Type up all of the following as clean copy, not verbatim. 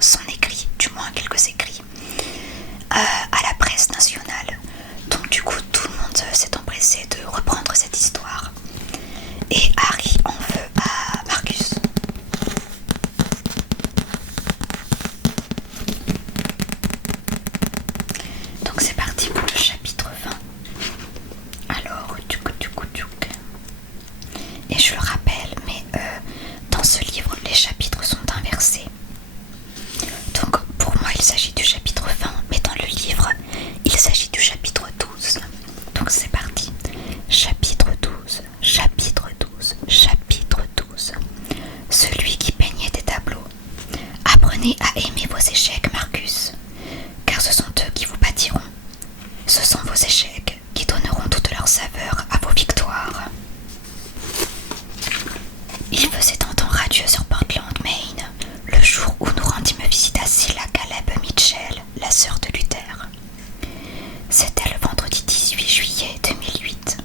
son écrit, du moins quelques écrits, à la presse nationale. Donc du coup tout le monde s'est empressé de reprendre cette histoire. Et Harry en veut à Marcus. Donc c'est parti pour le chapitre 20. Alors, et je le rappelle, mais dans ce livre, les chapitres sont inversés. Donc pour moi, il s'agit du chapitre 20, mais dans le livre, il s'agit du chapitre 12. Donc c'est parti. Chapitre 12, chapitre 12, chapitre 12. Celui qui peignait des tableaux. Apprenez à aimer vos échecs, Marcus, car ce sont eux qui vous bâtiront. Ce sont vos échecs qui donneront toute leur saveur à vos victoires. Il faisait un temps radieux sur Portland, Maine, le jour où nous rendîmes visite à Scylla Caleb Mitchell, la sœur de Luther. C'était le vendredi 18 juillet 2008.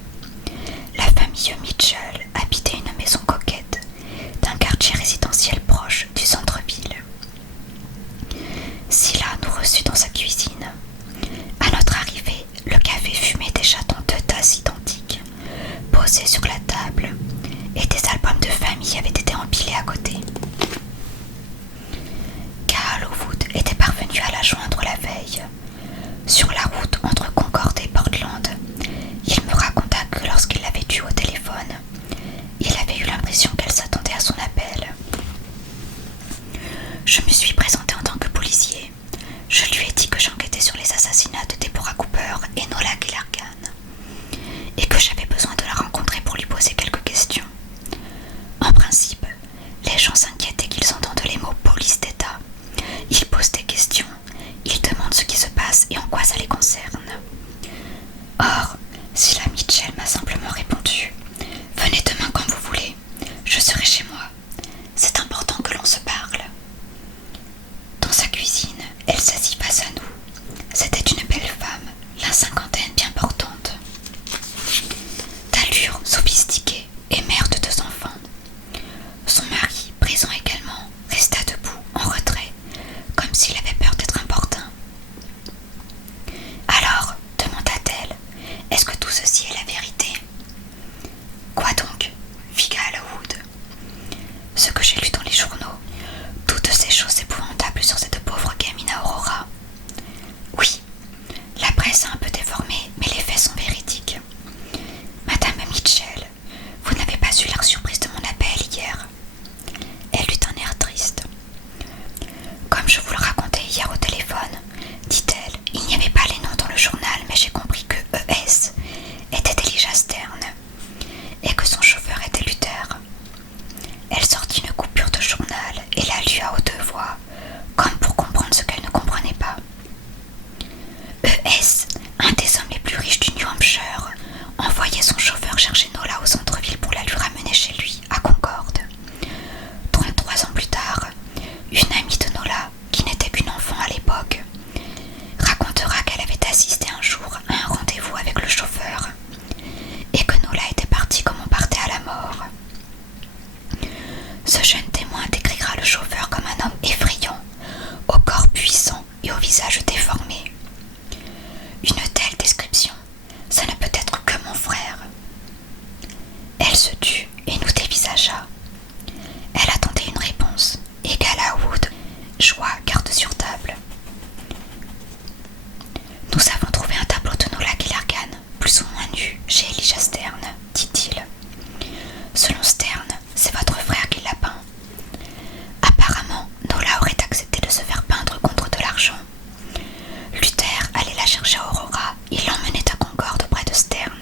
La famille Mitchell habitait une maison coquette d'un quartier résidentiel proche du centre-ville. Scylla nous reçut dans sa cuisine. À notre arrivée, le café fumait déjà dans 2 tasses identiques, posées sur la table, et des albums de famille avaient été empilés à côté. Cal Howwood était parvenu à la joindre la veille. Sur la route entre Concorde et Portland, il me raconta que lorsqu'il l'avait eue au téléphone, il avait eu l'impression qu'elle s'attendait à son appel. Je me suis présenté en tant que policier. Je lui ai dit que j'enquêtais sur les assassinats de Deborah Cooper et Nola Gillargan, et que j'avais besoin de la rencontrer pour lui poser quelques questions. En principe, les gens s'inquiètent dès qu'ils entendent les mots police d'État. Ils posent des questions, ils demandent ce qui se passe et en quoi ça les concerne. Or, Scylla Mitchell m'a simplement répondu « Venez demain quand vous voulez, je serai chez moi. C'est important que l'on se parle. » Dans sa cuisine, elle s'assit face à nous. C'était une belle femme, la cinquantaine bien portante. D'allure sophistiquée et mère de 2 enfants. Son mari, présent également, resta debout, en retrait, comme s'il avait peur d'être importun. « Alors, demanda-t-elle, est-ce que tout ceci est la vérité ?»« Quoi donc ?» fit Cal Howwood. « Ce que j'ai lu dans les journaux, toutes ces choses épouvantables sur cette pauvre gamine Aurora. Oui, la presse a un peu déformé, mais les faits sont véridiques. Madame Mitchell, vous n'avez pas eu l'air surprise de mon appel hier. » Elle eut un air triste. « Comme je vous le racontais hier au téléphone, dit-elle, il n'y avait pas les noms dans le journal, mais j'ai compris que ES était Elijah Stern et que son chauffeur était Luther. » Elle sortit une coupure de journal et la lut à haute voix, comme pour comprendre ce qu'elle ne comprenait pas. ES, un des hommes les plus riches du New Hampshire, envoyait son chauffeur chercher Nola au centre-ville pour la lui ramener chez lui, à Concorde. 33 ans plus tard, une amie de Nola, qui n'était qu'une enfant à l'époque, racontera qu'elle avait assisté un jour à un rendez-vous avec le chauffeur et que Nola était partie comme on partait à la mort. Ce jeune témoin décrira le chauffeur comme un homme effrayant, au corps puissant et au visage déformé. Une telle description, ça ne peut être que mon frère. Elle se tut et nous dévisagea. Elle attendait une réponse, et Cal Howwood joua carte sur table. Nous avons trouvé un tableau de Nola Gillargan, plus ou moins nu, chez Elijah Stern, dit-il. Selon Stern, c'est votre frère qui l'a peint. Apparemment, Nola aurait accepté de se faire peindre contre de l'argent. Luther allait la chercher à Aurora, il l'emmenait à Concorde auprès de Stern.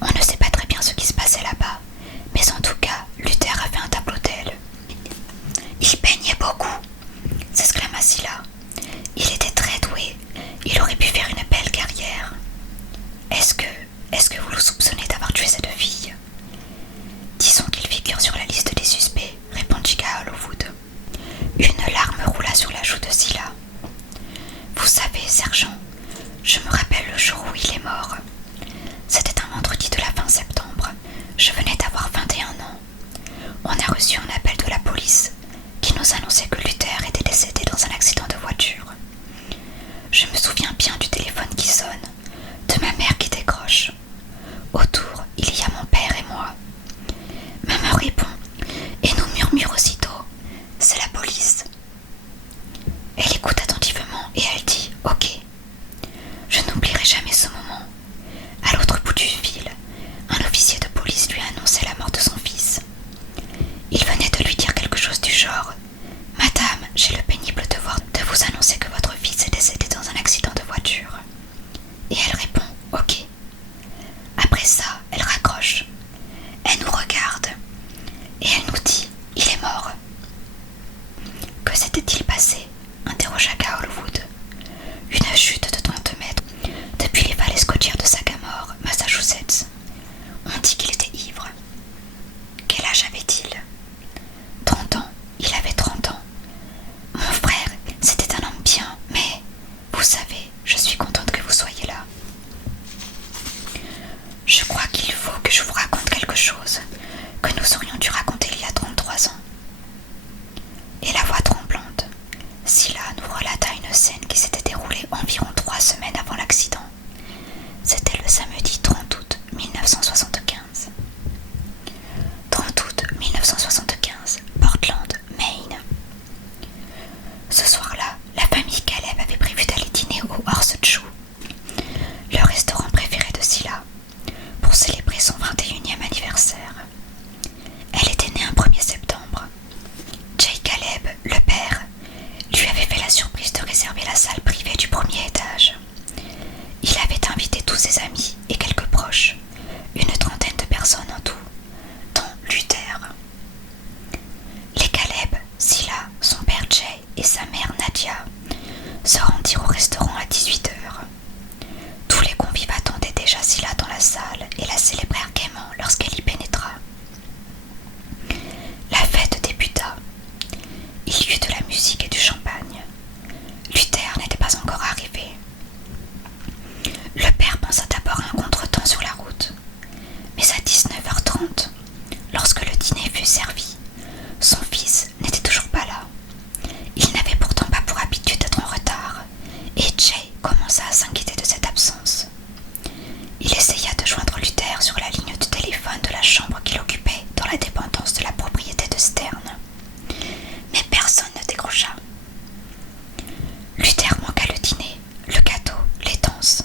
On ne sait pas très bien ce qui se passait là-bas, et sa mère Nadia se rendirent au restaurant à 18h. Tous les convives attendaient déjà Scylla dans la salle et la célébrèrent gaiement lorsqu'elle y pénétra. La fête débuta. Il y eut de la musique et du champagne. Luther n'était pas encore arrivé. Le père pensa d'abord à un contretemps sur la route, mais à 19h30, lorsque le dîner fut servi, son fils n'était toujours pas là. Il n'avait pourtant pas pour habitude d'être en retard, et Jay commença à s'inquiéter de cette absence. Il essaya de joindre Luther sur la ligne de téléphone de la chambre qu'il occupait dans la dépendance de la propriété de Stern, mais personne ne décrocha. Luther manqua le dîner, le gâteau, les danses.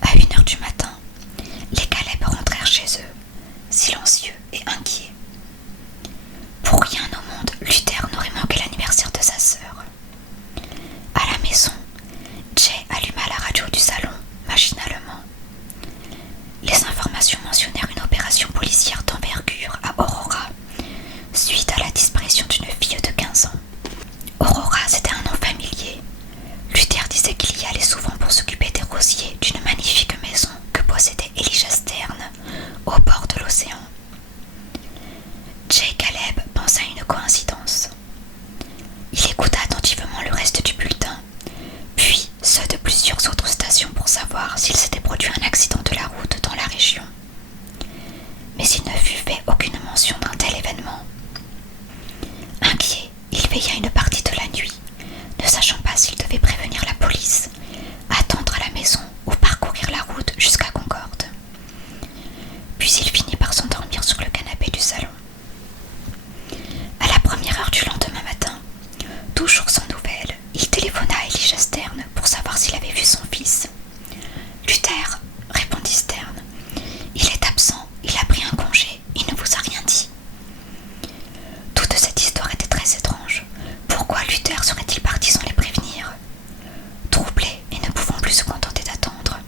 À 1h du matin, les Caleb rentrèrent chez eux, silencieux et inquiets. Pour rien au monde, Luther n'aurait manqué l'anniversaire de sa sœur. À la maison, Jay alluma la radio du salon, machinalement. Les informations mentionnèrent une opération policière d'envergure à Aurora, suite à la disparition d'une fille de 15 ans. Aurora, c'était un nom familier. Luther disait qu'il y allait souvent pour s'occuper des rosiers d'une magnifique maison que possédait Elijah Stern, au bord de l'océan. Jay Caleb pensa à une coïncidence. Il écouta attentivement le reste du bulletin, puis ceux de plusieurs autres stations pour savoir s'il s'était produit un accident de la route dans la région. Mais il ne fut fait aucune mention d'un tel événement. Inquiet, il veilla une partie de la nuit, ne sachant pas s'il devait prévenir la police, attendre à la maison ou parcourir la route jusqu'à Concorde. Puis il finit par s'endormir sur le canapé du salon. À la première heure du lendemain matin, toujours sans nouvelles, il téléphona à Elijah Stern pour savoir s'il avait vu son fils. « Luther, répondit Stern, il est absent, il a pris un congé, il ne vous a rien dit. » Toute cette histoire était très étrange. Pourquoi Luther serait-il parti sans les prévenir? Troublé et ne pouvant plus se contenter d'attendre,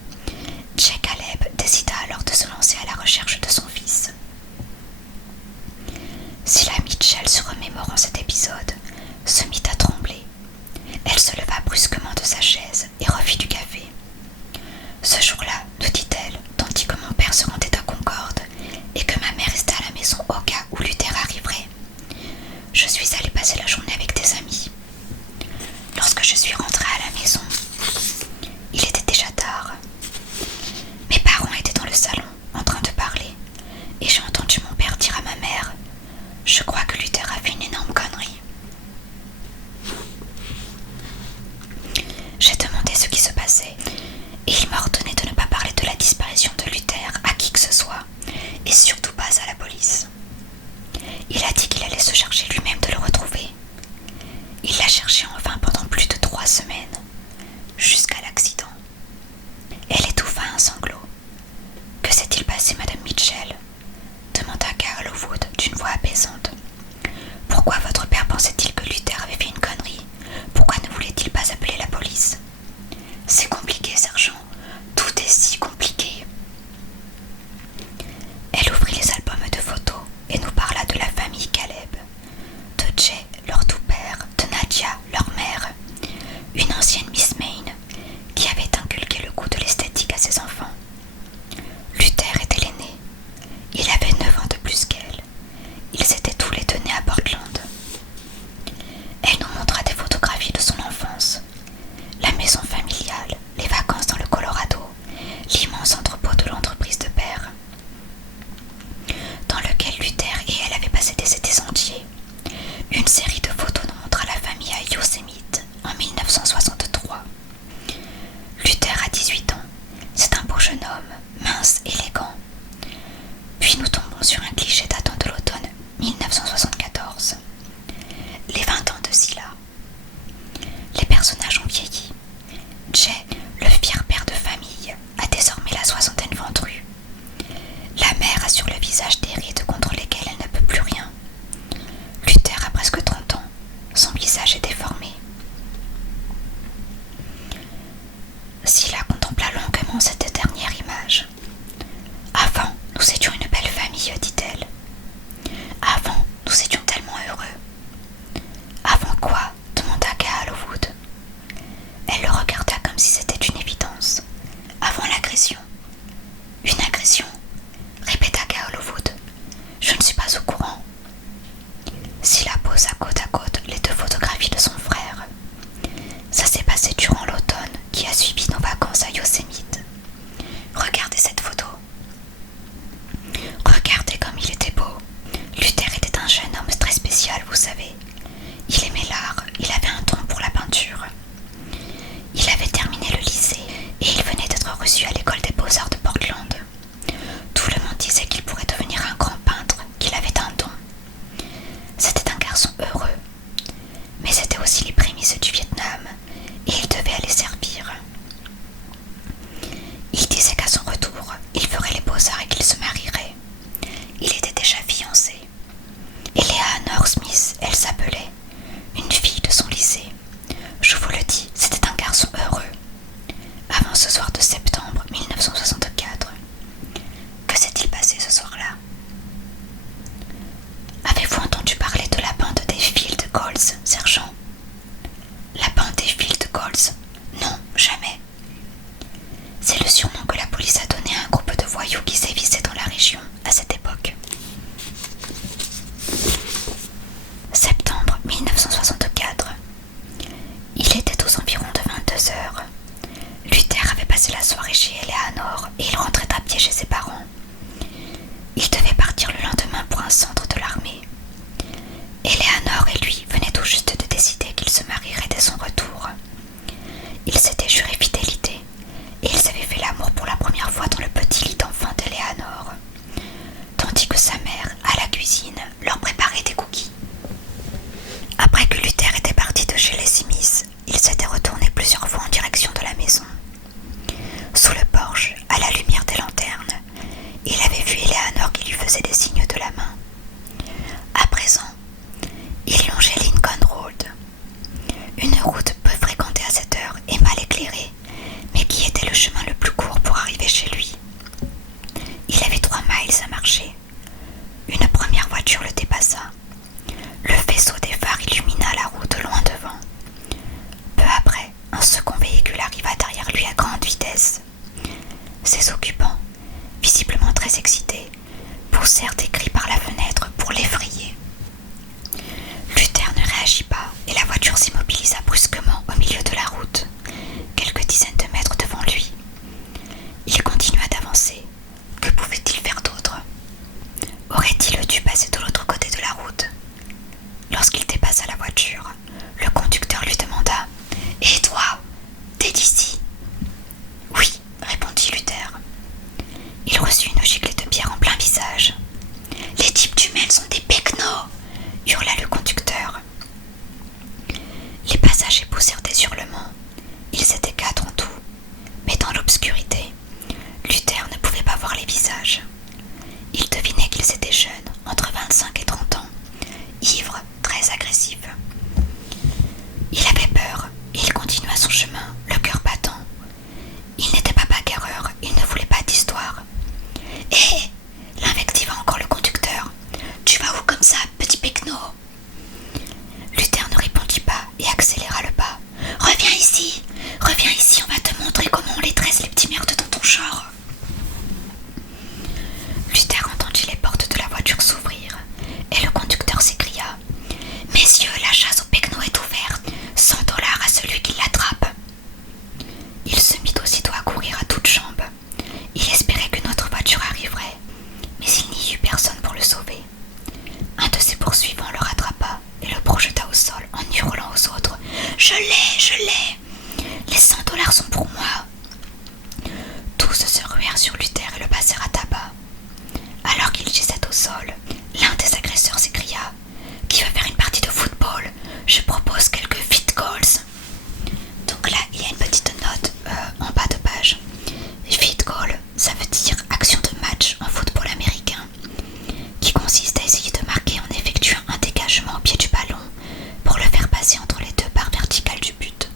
Jay Caleb décida alors de se lancer à la recherche de son fils. Scylla Mitchell, se remémorant cet épisode, se mit à trembler. Elle se leva brusquement de sa chaise et refit du café. Ce jour-là, nous dit-elle, tandis que mon père se rendait à Concorde et que ma mère restait à la maison au cas où Luther arriverait, je suis allée passer la journée avec des amis. Lorsque je suis rentrée à la maison, il était déjà tard. Mes parents étaient dans le salon, en train de parler, et j'ai entendu mon père dire à ma mère « Je crois que Luther a fait une énorme connerie. » J'ai demandé ce qui se passait, et il m'a ordonné de ne pas parler de la disparition de Luther à qui que ce soit, et surtout pas à la police. Il a dit qu'il allait se charger lui-même de le retrouver. Il l'a cherché en vain pendant plus de 3 semaines, jusqu'à l'accident. Elle étouffa un sanglot. « Que s'est-il passé, Madame Mitchell ?» demanda Carl Wood d'une voix apaisante. « Pourquoi votre père pensait-il que Luther avait fait une connerie? Pourquoi ne voulait-il pas appeler la police? »« C'est compliqué, sergent. Tout est si compliqué. » Elle ouvrit les albums de photos et nous parla de la famille Caleb, de Jay, leur tout-père, de Nadia, leur mère, une ancienne Miss Maine qui avait inculqué le goût de l'esthétique à ses enfants. Luther était l'aîné. Il avait 9 ans de plus qu'elle. Ils étaient tous les deux nés à Portland. Elle nous montra des photographies de son enfance, la maison familiale, les vacances dans le Colorado, l'immense entrepôt de l'entreprise de père, dans lequel Luther et elle avaient passé des étés entiers. Une série de photos nous montra la famille à Yosemite en 1963. Luther a 18 ans. C'est un beau jeune homme, mince, élégant. Puis nous tombons sur un cliché datant de l'automne 1974. Les 20 ans de Scylla. Les personnages ont vieilli. Jay, le fier père de famille, a désormais la soixantaine ventrue. La mère a sur le visage des rides contre lesquelles elle ne peut plus rien. Luther a presque 30 ans. Son visage est déformé. Scylla contempla longuement cette dernière image. « Avant, nous étions une belle famille, dit-elle. Avant, nous étions tellement heureux. » « Avant quoi ?» côte à côte les deux photographies de son frère. Ça s'est passé durant l'automne qui a suivi nos vacances à Yosemite. Regardez cette photo. Regardez comme il était beau. Luther était un jeune homme très spécial, vous savez. Il aimait l'art, il avait un don pour la peinture. Il avait terminé le lycée et il venait d'être reçu à l'école des beaux-arts de Portland. Tout le monde disait qu'il pourrait devenir un grand peintre, qu'il avait un don. C'était un garçon heureux, mais c'était aussi les prémices du Vietnam et il devait aller servir. Il disait qu'à son retour, il ferait les beaux-arts et qu'il se marierait. Il était déjà fiancé. Eleanor Smith, elle s'appelait, une fille de son lycée. Je vous le dis, c'était un garçon heureux. Avant ce soir de septembre 1964. Que s'est-il passé ce soir-là? Avez-vous entendu parler de la bande des Field Colts, sergent? La bande des Field Colts? Non, jamais. C'est le surnom que la police a donné à un groupe de voyous qui sévissait dans la région à cette époque. Septembre 1964. Il était aux environs de 22 heures. Luther avait passé la soirée chez Eleanor et il rentrait à pied chez ses parents. Il devait partir le lendemain pour un centre de l'armée. Eleanor et lui venaient tout juste de décider qu'ils se marieraient dès son retour. Ils s'étaient juré fidélité et ils avaient fait l'amour pour la première fois dans le petit lit d'enfant d'Eleanor, tandis que sa mère, à la cuisine, leur préparait des cookies. Après que Luther était parti de chez les Smith, il s'était retourné plusieurs fois en direction de la maison. Sous le porche, à la lumière des lanternes, il avait vu Eleanor qui lui faisait des signes de la main. À présent, il longeait Lincoln Road, une route peu fréquentée à cette heure et mal éclairée, mais qui était le chemin le plus court pour arriver chez lui. Il avait 3 miles à marcher. Une première voiture le dépassa. Le faisceau des phares illumina la route loin devant. Peu après, un second véhicule arriva derrière lui à grande vitesse. Ses occupants, visiblement très excités, poussèrent des cris par la fenêtre pour l'effrayer. Luther ne réagit pas et la voiture s'immobilisa brusquement au milieu de la route, quelques dizaines de mètres devant lui. Il continua d'avancer. Que pouvait-il faire d'autre? Aurait-il dû passer de l'autre côté de la route? Lorsqu'il dépassa la voiture, le conducteur lui demanda « Et toi, t'es d'ici ?» « Oui, » répondit Luther. Il reçut une giclée de bière en plein visage. « Les types du Maine sont des pecnos !» hurla le conducteur. Les passagers poussèrent des hurlements. Ils étaient 4 en tout, mais dans l'obscurité, Luther ne pouvait pas voir les visages. Il devinait qu'ils étaient jeunes, entre 25 et 30 ans, ivres, très agressifs. Il avait peur et il continua son chemin, le cœur battant. Il n'était pas bagarreur, il ne voulait pas d'histoire. « Hé !» l'invectiva encore le conducteur. « Tu vas où comme ça, petit pecno ?» Luther ne répondit pas et accéléra le pas. « Reviens ici, on va te montrer comment on les dresse les petits merdes dans ton genre. » Luther entendit les portes de la voiture s'ouvrir et le conducteur s'écria « Messieurs, la chasse au pecno est ouverte, 100 $ à celui qui l'attrape. » Il se mit aussitôt à courir à toutes jambes. Il espérait qu'une autre voiture arriverait, mais il n'y eut personne pour le sauver. Un de ses poursuivants le rattrapa et le projeta au sol en hurlant aux autres « Je l'ai! Les 100 $ sont pour moi !» Tous se ruèrent sur Luther et le passèrent à tabac. Alors qu'il gisait au sol, l'un des agresseurs s'écria « Qui veut faire une partie de football? Je propose quelques field goals. » Donc là, il y a une petite note en bas de page. Field goal, ça veut dire action de match en football américain, qui consiste à essayer de marquer en effectuant un dégagement au pied du ballon pour le faire passer entre les 2 barres verticales du but.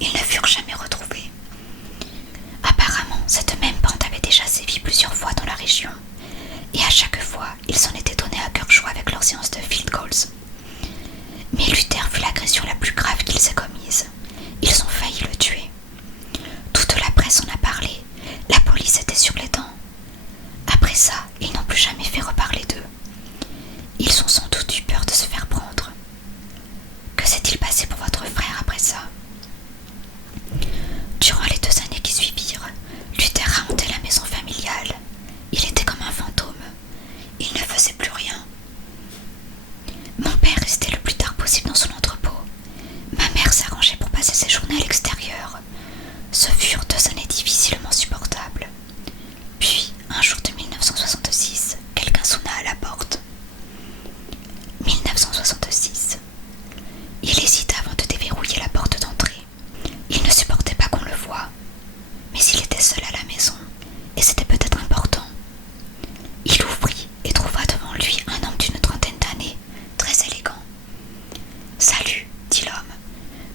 Ils ne furent jamais retrouvés. Apparemment, cette même bande avait déjà sévi plusieurs fois dans la région, et à chaque fois, ils s'en étaient donnés à cœur joie avec leurs séances de field goals. Mais Luther fut l'agression la plus grave qu'ils aient commise. Ils ont failli le tuer. Toute la presse en a parlé, la police était sur les dents. Après ça, ils n'ont plus jamais fait reparler d'eux. Ils ont sans doute eu peur de se faire prendre. Que s'est-il passé pour votre frère après ça? Durant les 2 années qui suivirent, Luther a hanté la maison familiale. Il était comme un fantôme. Il ne faisait plus rien. Mon père restait le plus tard possible dans son entrepôt. Ma mère s'arrangeait pour passer ses journées à l'extérieur. Ce furent 2 années difficilement supportables. Puis, un jour de 1966, quelqu'un sonna à la porte. 1966. Il hésita avant de déverrouiller la porte d'entrée. Il ne supportait pas qu'on le voie. Mais il était seul à la maison, et c'était peut-être important. Il ouvrit et trouva devant lui un homme d'une trentaine d'années, très élégant. « Salut, dit l'homme.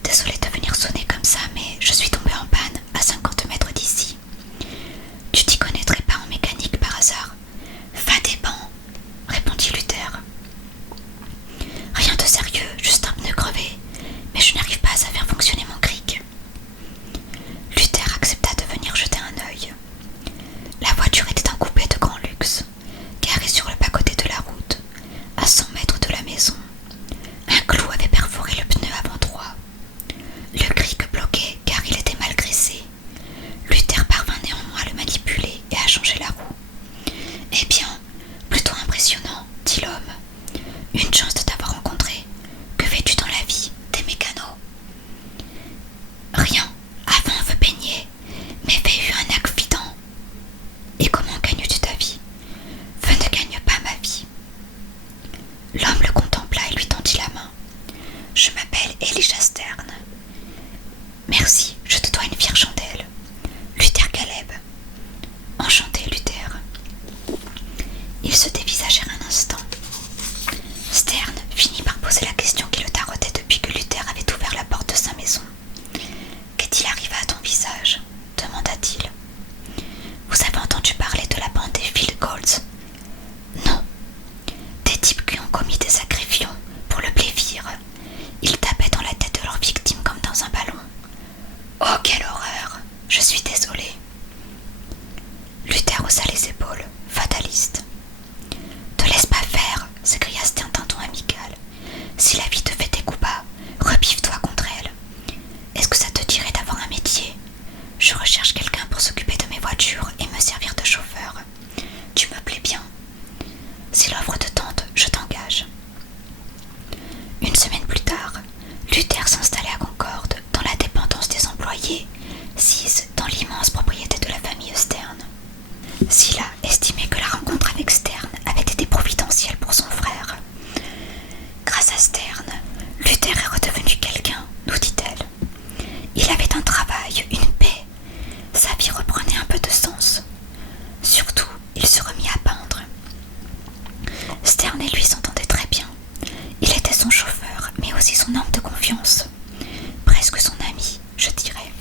Désolé de venir sonner comme ça, mais je suis tombé en panne à 50 mètres d'ici. Tu t'y connaîtrais pas en mécanique par hasard? Va dépend, répondit Luther. Rien de sérieux, juste un pneu crevé, mais je n'arrive pas à faire fonctionner mon cric. Luther accepta de venir jeter un œil. La voiture était un coupé de grand luxe, garé sur le bas-côté de la route, à 100 mètres de la maison. Un clou avait perforé le pneu avant droit. Le cric bloquait car il était mal graissé. Luther parvint néanmoins à le manipuler et à changer la roue. Eh bien, plutôt impressionnant, dit l'homme. Une chance de t'avoir rencontré. Que fais-tu dans la vie, des mécanos? Rien, avant on veut peigner, mais j'ai eu un accident. Et comment gagnes-tu ta vie? Je ne gagne pas ma vie. L'homme le contempla et lui tendit la main. Je m'appelle Elijah Stern. Merci, je te dois une fière chandelle. Luther Caleb. Enchanté, Luther. Ils se dévisagèrent un instant. Stern finit par poser la question qui le tarautait depuis que Luther avait ouvert la porte de sa maison. Qu'est-il arrivé à ton visage? Demanda-t-il. Vous avez entendu parler de la bande des Field Goals? Non. Des types qui ont commis des agressions pour le plaisir. Ils tapaient dans la tête de leurs victimes comme dans un ballon. Oh, quelle horreur! Je suis désolé. Luther haussa les épaules, fataliste. Te laisse pas faire, s'écria Stern d'un ton amical. Si la vie te fait des coups bas, rebiffe-toi contre elle. Est-ce que ça te dirait d'avoir un métier? Je recherche quelqu'un pour s'occuper de mes voitures et me servir de chauffeur. Tu me plais bien. Si l'offre te tente, je t'engage. Une semaine plus tard, Luther s'installait à Concorde, dans la dépendance des employés, sise dans l'immense propriété de la famille Stern. Scylla estimait que la rencontre avec Stern avait été providentielle pour son frère. Grâce à Stern, Luther est redevenu quelqu'un, nous dit-elle. Il avait un travail, une paix. Sa vie reprenait un peu de sens. Surtout, il se remit à peindre. Stern et lui s'entendaient très bien. Il était son chauffeur, mais aussi son homme de confiance. Presque son ami, je dirais.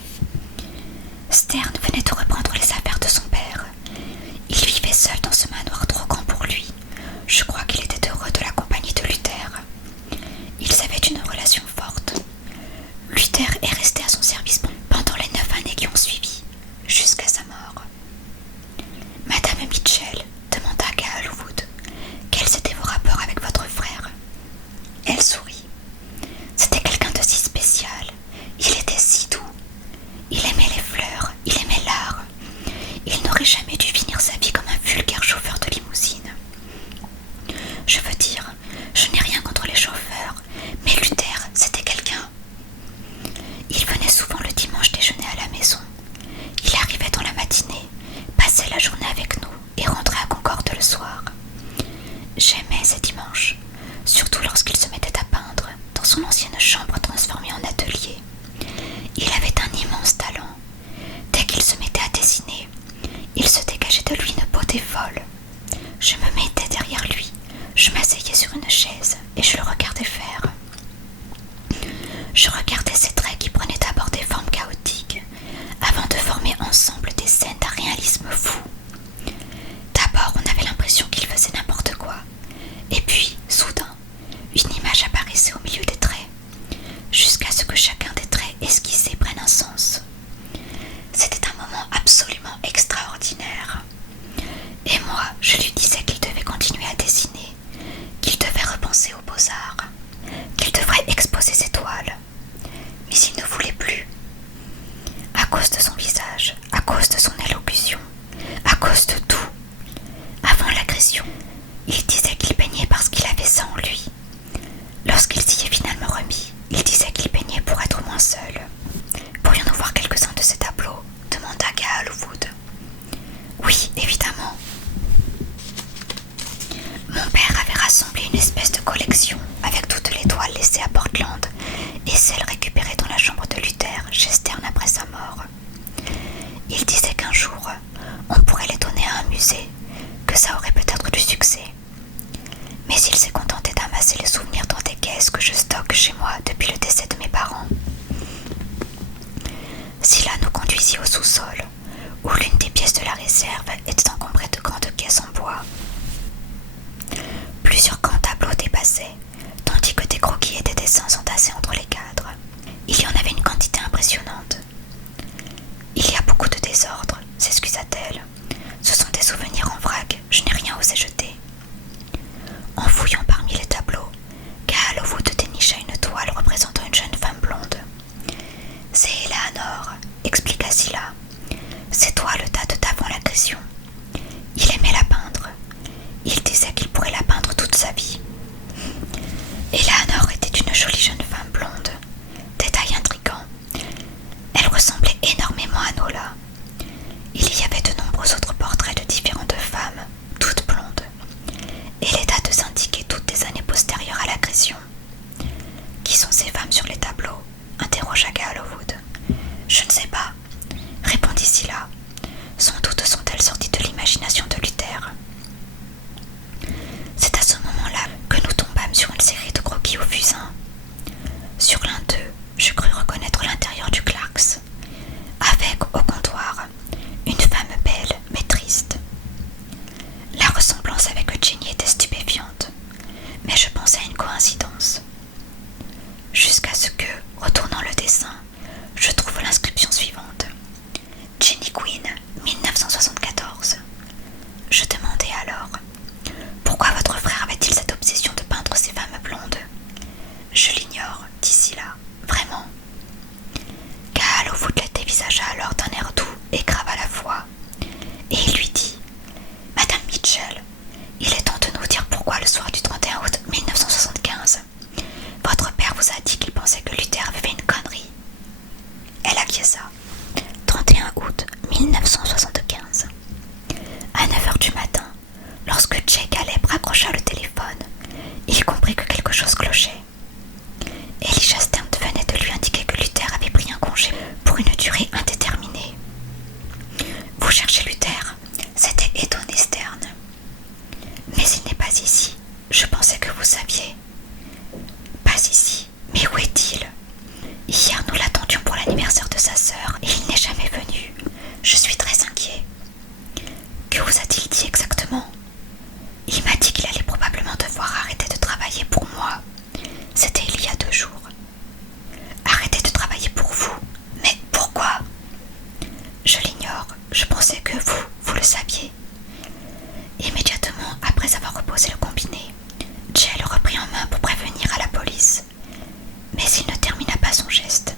Stern venait de reprendre les affaires de son père. Il vivait seul dans ce manoir trop grand pour lui. Je crois qu'il était heureux de la compagnie de Luther. Ils avaient une relation forte. Luther est resté à son service pendant les 9 années qui ont suivi, jusqu'à sa mort. Madame Mitchell, demanda Gail Wood, quels étaient vos rapports avec votre frère? Elle sourit. C'était quelqu'un de si spécial. Il était si doux. Il aimait les fleurs, il aimait l'art. Il n'aurait jamais dû finir sa vie comme un vulgaire chauffeur de limousine. Je veux dire, je n'ai rien contre les chauffeurs, mais Luther, c'était quelqu'un. Il venait souvent le dimanche déjeuner à la maison. Il arrivait dans la matinée, passait la journée avec nous et rentrait à Concorde le soir. J'aimais ces dimanches, surtout lorsqu'il se mettait à peindre dans son ancienne chambre transformée en atelier. Il avait un immense talent. Dès qu'il se mettait à dessiner, il se dégageait de lui une beauté folle. Je me mettais derrière lui, je m'asseyais sur une chaise et je le regardais faire. Je regardais ses traits qui prenaient d'abord des formes cause de son visage, à cause de son élocution, à cause de tout. Avant l'agression, il disait qu'il peignait parce qu'il avait ça en lui. Lorsqu'il s'y est finalement remis, il disait qu'il peignait pour être moins seul. Pourrions-nous voir quelques-uns de ces tableaux demanda Gaal Wood. Oui, évidemment. Mon père avait rassemblé une espèce de collection avec toutes les toiles laissées à Portland et celles récupérées dans la chambre de Luther chez Stern après sa mort. Il disait qu'un jour, on pourrait les donner à un musée, que ça aurait peut-être du succès. Mais il s'est contenté d'amasser les souvenirs dans des caisses que je stocke chez moi depuis le décès de mes parents. Scylla nous conduisit au sous-sol, où l'une des pièces de la réserve était encombrée de grandes caisses en bois. Plusieurs grands tableaux dépassaient, tandis que des croquis et des dessins s'entassaient entre les cadres. Il y en avait une quantité impressionnante. Il y a beaucoup de désordre, s'excusa-t-elle. Ce sont des souvenirs en vrac, je n'ai rien osé jeter. En fouillant parmi les tableaux, Gaal Wood dénicha une toile représentant une jeune femme blonde. C'est Eleanor, expliqua Scylla. Ces toiles datent d'avant l'agression. Il aimait la peindre. Il disait qu'il pourrait la peindre toute sa vie. Eleanor était une jolie jeune femme blonde. Détail intrigant. Elle ressemblait énormément à Nola. Il y avait de nombreux autres portraits de différentes femmes, toutes blondes. Et les dates indiquaient toutes des années postérieures à l'agression. Qui sont ces femmes sur les tableaux interrogea Gaal Wood. Je ne sais pas, répondit Scylla. Sans doute sont-elles sorties de l'imagination de Luther. C'est à ce moment-là que nous tombâmes sur une série de croquis au fusain. Sur l'un d'eux, je crus reconnaître l'intérieur du Clarks, avec, au comptoir, une femme belle mais triste. La ressemblance avec Jenny était stupéfiante, mais je pensais à une coïncidence. Jusqu'à ce que, retournant le dessin, je trouve l'inscription suivante. Jenny Quinn, 1974. Je demandai alors, pourquoi votre frère avait-il cette obsession de peindre ces femmes blondes? Je l'ignore, dit Scylla, vraiment. Gaal Wood la dévisagea alors d'un air doux et grave à la fois, et il lui dit, Madame Mitchell, il est temps de nous dire pourquoi le soir du 31 août 1975, votre père vous a dit qu'il pensait que Luther avait fait une connerie. Elle acquiesça. 31 août 1975. À 9h du matin, lorsque Jay Caleb raccrocha le téléphone, il comprit que quelque chose clochait. Elijah Stern venait de lui indiquer que Luther avait pris un congé pour une durée indéterminée. Vous cherchez Luther? S'était étonné Stern. Mais il n'est pas ici. Je pensais que vous saviez. Pas ici. Mais où est-il? Hier, nous l'attendions pour l'anniversaire de sa sœur et il n'est jamais venu. Je suis très inquiet. Que vous a-t-il dit exactement? Il m'a dit qu'il allait probablement devoir arrêter de travailler pour moi. C'était il y a 2 jours. Arrêter de travailler pour vous? Mais pourquoi? Je l'ignore. Je pensais que vous le saviez. Immédiatement après avoir reposé le combiné, Jay le reprit en main pour prévenir à la police. Mais il ne termina pas son geste.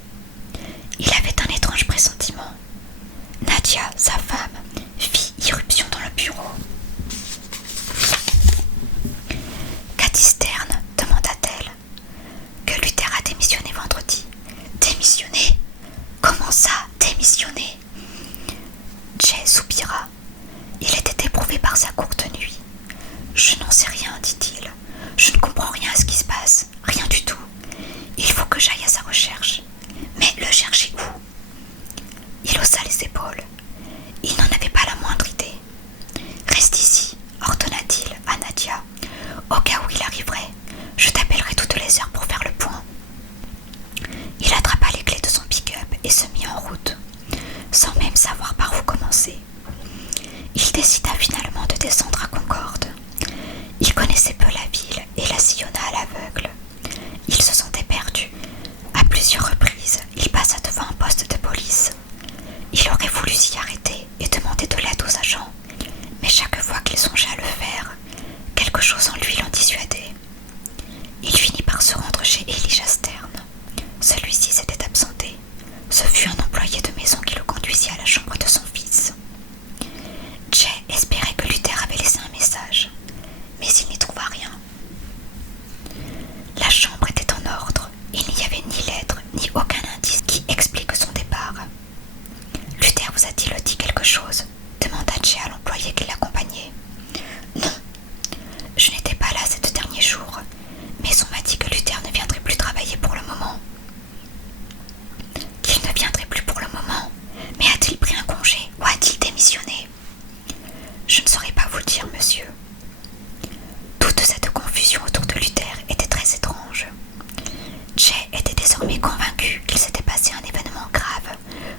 désormais convaincu qu'il s'était passé un événement grave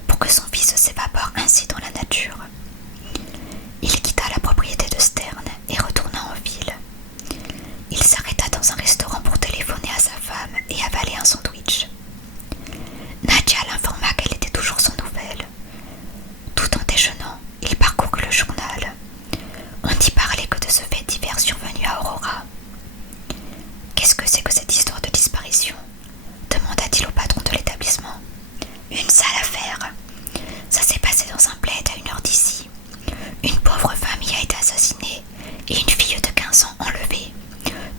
pour que son fils s'évapore ainsi dans la nature. Il quitta la propriété de Stern et retourna en ville. Il s'arrêta dans un restaurant pour téléphoner à sa femme et avaler un sandwich. Nadia l'informa qu'elle était toujours sans nouvelles. Tout en déjeunant, il parcourut le journal. On n'y parlait que de ce fait divers survenu à Aurora. « Qu'est-ce que c'est que cette histoire de disparition ?» demanda-t-il au patron de l'établissement. « Une sale affaire. Ça s'est passé dans un bled à 1 heure d'ici. Une pauvre femme y a été assassinée et une fille de 15 ans enlevée.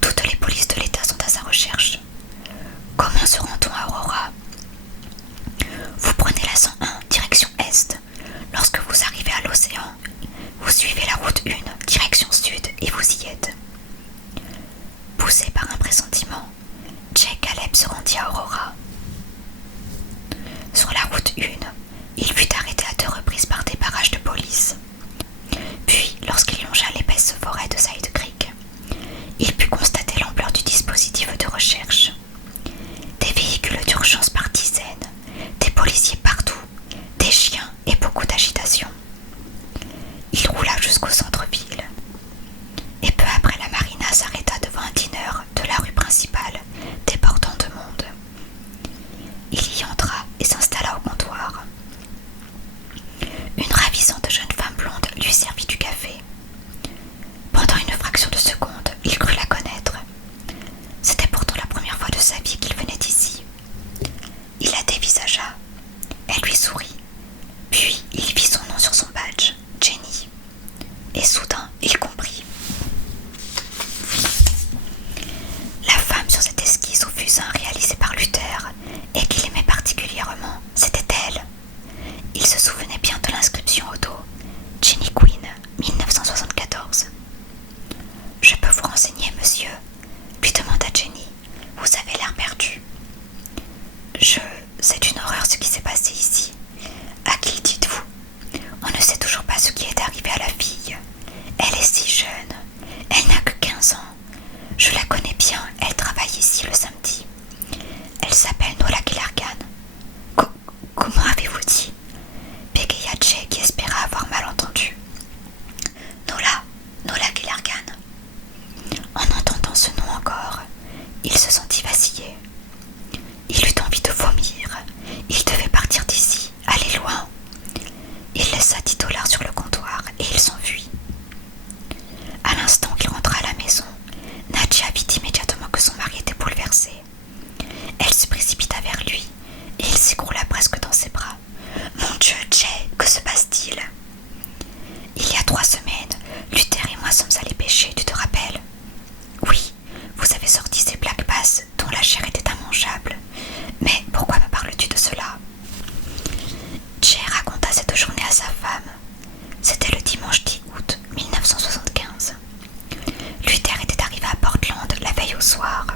Toutes les polices de l'État sont à sa recherche. Comment se rend-on à Aurora ? Vous prenez la 101, direction Est. Lorsque vous arrivez à l'océan, vous suivez la route 1, direction Sud, et vous y êtes. » Poussé par un pressentiment, Jay Caleb se rendit à Aurora. Sur la route 1, il fut arrêté à 2 reprises par des barrages de police. Puis, lorsqu'il longea l'épaisse forêt de Side Creek, il put constater l'ampleur du dispositif de recherche. Des véhicules d'urgence par dizaines, des policiers partout, des chiens et beaucoup d'agitation. Il roula jusqu'au centre-ville. Et peu après, la marina s'arrêta devant un diner de la rue principale, débordant de monde. Il y entra et s'installa au comptoir. Une ravissante jeune femme blonde lui servit du café. Pendant une fraction de seconde, il crut la connaître. C'était pourtant la première fois de sa vie qu'il venait ici. Il la dévisagea. Elle lui sourit. Puis il vit son nom sur son badge, Jenny. Et soudain, il comprit. La femme sur cette esquisse au fusain réalisée par Luther et qu'il aimait particulièrement, c'était elle. Il se souvenait bien de l'inscription au dos, Jenny Quinn, 1974. « Je peux vous renseigner, monsieur ?» lui demanda Jenny. « Vous avez l'air perdu. »« C'est une horreur ce qui s'est passé ici. À qui dites-vous ? On ne sait toujours pas ce qui est arrivé à la fille. Elle est si jeune. Elle n'a que 15 ans. Je la connais bien, elle travaille ici le samedi. Elle s'appelle Nola Killargan. » Comment avez-vous dit ? Bégaya Jay qui espéra avoir mal entendu. Nola Killargan. En entendant ce nom encore, il se sentit vaciller. Il eut envie de vomir. Il devait partir d'ici, aller loin. Il laissa $10 sur le comptoir et il s'enfuit. À l'instant qu'il rentra à la maison, Nadia vit immédiatement que son mari était bouleversé. Elle se précipita vers lui et il s'écroula presque dans ses bras. « Mon Dieu, Jay, que se passe-t-il » ? « Il y a 3 semaines, Luther et moi sommes allés pêcher, tu te rappelles ? Oui, vous avez sorti ces black bass dont la chair était immangeable. Mais pourquoi me parles-tu de cela ?» Jay raconta cette journée à sa femme. C'était le dimanche 10 août 1975. Luther était arrivé à Portland la veille au soir.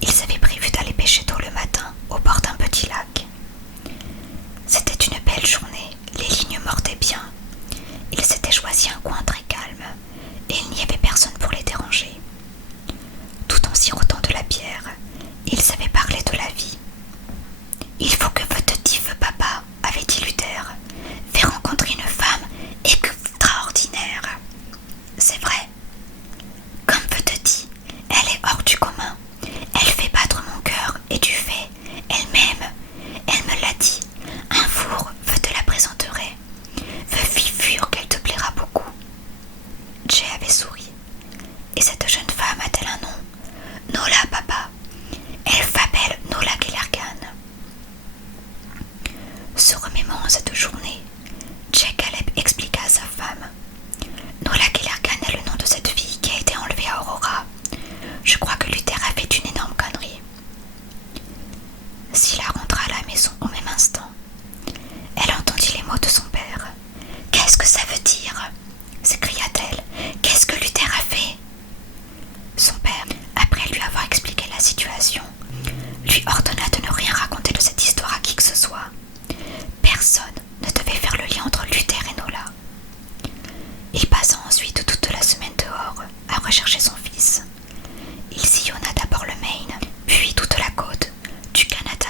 Ils avaient prévu d'aller pêcher tôt le matin au bord d'un petit lac. C'était une belle journée, les lignes mordaient bien. Ils s'étaient choisi un coin très calme et il n'y avait personne pour les déranger. Tout en sirotant de la bière, ils avaient parlé de la vie. « Il faut que votre dive papa, avait dit Luther, fait rencontrer une femme extraordinaire. C'est vrai. Comme te dit, elle est hors du commun. Elle fait battre mon cœur et du fait, elle m'aime. Elle me l'a dit. Un four veut te la présenterait. Veux fifure qu'elle te plaira beaucoup. » Jay avait souri. « Et cette jeune femme a-t-elle un nom ? » ?»« Nola, papa. Elle s'appelle Nola Killargan. » Se remémorant cette journée, Jay Caleb expliqua à sa femme. « Nola Killargan est le nom de cette fille qui a été enlevée à Aurora. Je crois que Luther a fait une énorme connerie. » Scylla rentra à la maison au même instant. Elle entendit les mots de son père. « Qu'est-ce que ça veut dire ?» s'écria-t-elle. « Qu'est-ce que Luther a fait ?» Son père, après lui avoir expliqué la situation, lui ordonna de ne rien raconter de cette histoire à qui que ce soit. Personne ne devait faire le lien entre Luther et Nola. Il passa ensuite toute la semaine dehors à rechercher son fils. Il sillonna d'abord le Maine, puis toute la côte, du Canada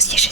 siège